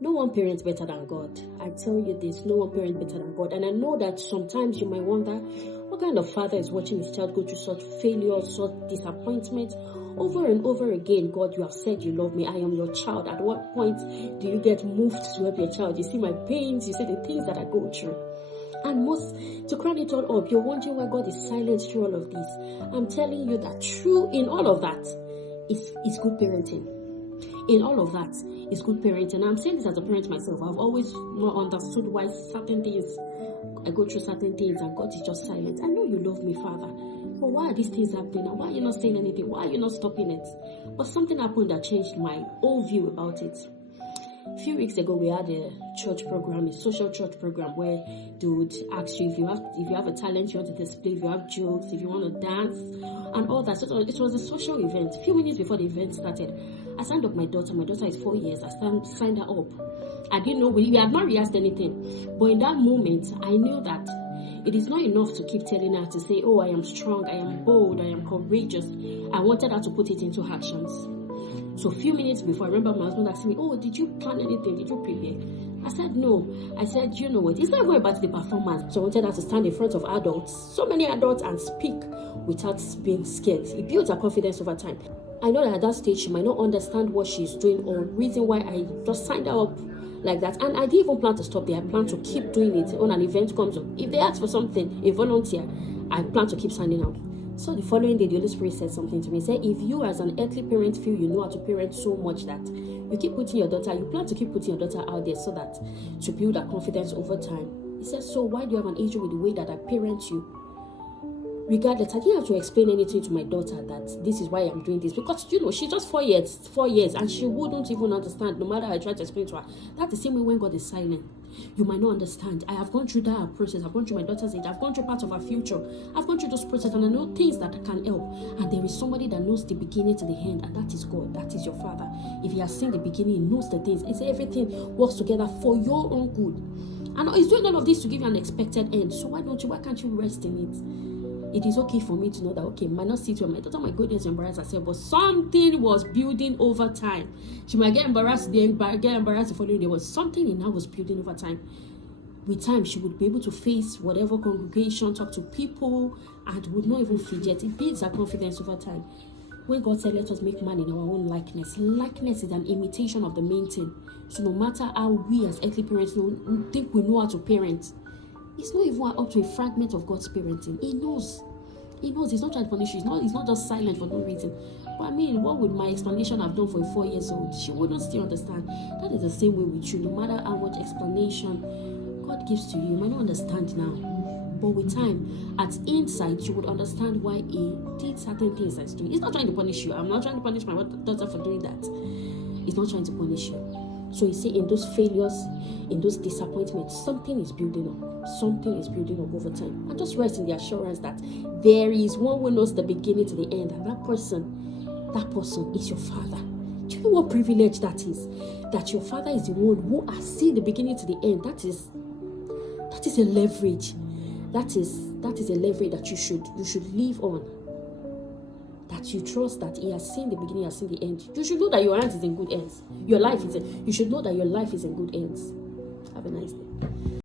No one parent better than God. I tell you this, no one parent better than God. And I know that sometimes you might wonder, what kind of father is watching his child go through such failure, such disappointment? Over and over again, God, you have said you love me. I am your child. At what point do you get moved to help your child? You see my pains, you see the things that I go through. And most, to crown it all up, you're wondering why God is silent through all of this. I'm telling you that true in all of that is good parenting. In all of that is good parenting. And I'm saying this as a parent myself. I've always not understood why certain things, I go through certain things and God is just silent. I know you love me, Father. But why are these things happening? And why are you not saying anything? Why are you not stopping it? But something happened that changed my whole view about it. A few weeks ago, we had a church program, a social church program, where they would ask you if you have a talent you want to display, if you have jokes, if you want to dance, and all that. So it was a social event. A few minutes before the event started, I signed up my daughter. My daughter is 4 years. I signed her up. I didn't know, we had not rehearsed anything. But in that moment, I knew that it is not enough to keep telling her to say, oh, I am strong, I am bold, I am courageous. I wanted her to put it into actions. So a few minutes before, I remember my husband asking me, oh, did you plan anything? Did you prepare? I said, no. I said, you know what? It's not even about the performance. So I wanted her to stand in front of adults, so many adults, and speak without being scared. It builds her confidence over time. I know that at that stage, she might not understand what she's doing or reason why I just signed her up like that. And I didn't even plan to stop there. I plan to keep doing it when an event comes up. If they ask for something, a volunteer, I plan to keep signing out. So the following day, the Holy Spirit said something to me. He said, if you as an earthly parent feel you know how to parent so much that you keep putting your daughter, you plan to keep putting your daughter out there so that to build her confidence over time. He said, so why do you have an issue with the way that I parent you? Regardless, I didn't have to explain anything to my daughter that this is why I'm doing this, because she's just 4 years, and she wouldn't even understand no matter how I try to explain to her. That's the same way when God is silent. You might not understand. I have gone through that process. I've gone through my daughter's age. I've gone through part of her future. I've gone through those processes, and I know things that can help. And there is somebody that knows the beginning to the end, and that is God. That is your Father. If He has seen the beginning, He knows the things. It's everything works together for your own good. And He's doing all of this to give you an expected end. So why can't you rest in it? It is okay for me to know that, okay, might not sit where my daughter might go there to embarrass herself, but something was building over time. She might get embarrassed the following day, but something in her was building over time. With time, she would be able to face whatever congregation, talk to people, and would not even fidget. It builds her confidence over time. When God said, let us make man in our own likeness, likeness is an imitation of the main thing. So no matter how we as earthly parents think we know how to parent, it's not even up to a fragment of God's parenting. He knows. He's not trying to punish you. He's not just silent for no reason. But I mean, what would my explanation have done for a 4-year-old? She wouldn't still understand. That is the same way with you. No matter how much explanation God gives to you, you might not understand now. But with time, at insight, you would understand why He did certain things that's doing. He's not trying to punish you. I'm not trying to punish my daughter for doing that. He's not trying to punish you. So you see, in those failures, in those disappointments, something is building up. Something is building up over time. And just rest in the assurance that there is one who knows the beginning to the end. And that person is your Father. Do you know what privilege that is? That your Father is the one who has seen the beginning to the end. That is a leverage. That is a leverage that you should live on. That you trust that He has seen the beginning, He has seen the end. You should know that your hands is in good hands. You should know that your life is in good hands. Have a nice day.